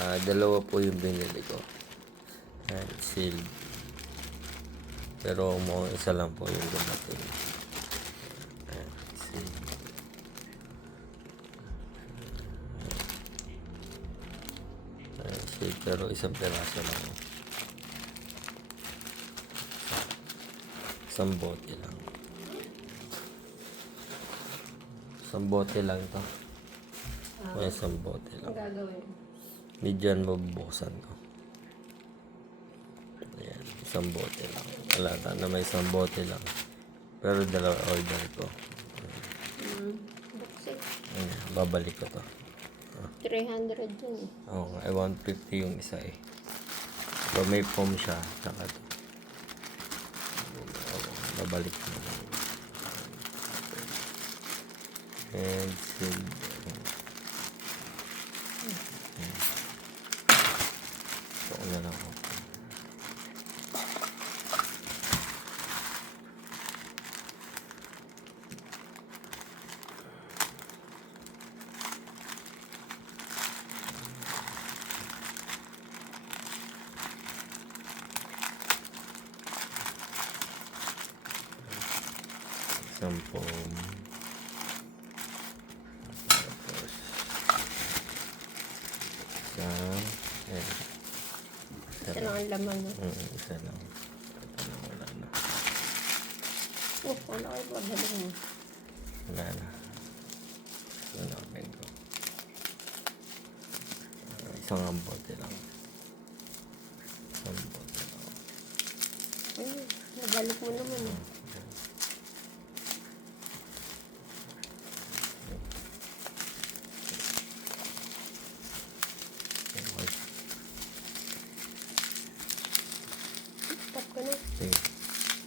Dalawa po yung binili ko. Ayan, sealed. Pero mukhang isa lang po yung dumating. Ayan, sealed. Ayan, sealed. Pero isang piraso lang. Isang bote lang. Isang bote lang ito. May isang bote lang. Gagawin. Medyan mabubuksan ko. Ayan, isang bote lang. Alata na may isang bote lang. Pero dalawa order ko. Buksi. Ayan, babalik ko to. 300 dun eh. Oo nga, 150 yung isa eh. So may foam siya. Tsaka to. Babalik ko na lang. And sealed. So na lang ako. Isang foam. Tapos isang Isa lang ang laman. No? isa lang. Ito na, wala na. Wala kayo pabalik mo. Wala na. Hanapin ko. Isang ambote lang. Isang bote lang. Nabalik mo naman eh. Stop ka na. Sige.